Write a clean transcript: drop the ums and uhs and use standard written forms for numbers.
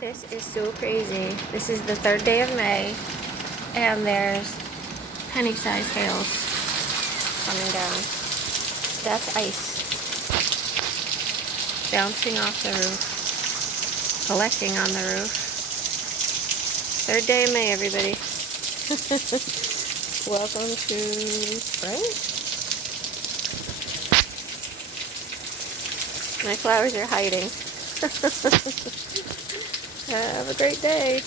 This is so crazy. This is the third day of May, and there's penny-sized hails coming down. That's ice bouncing off the roof, collecting on the roof. Third day of May, everybody. Welcome to spring. My flowers are hiding. Have a great day.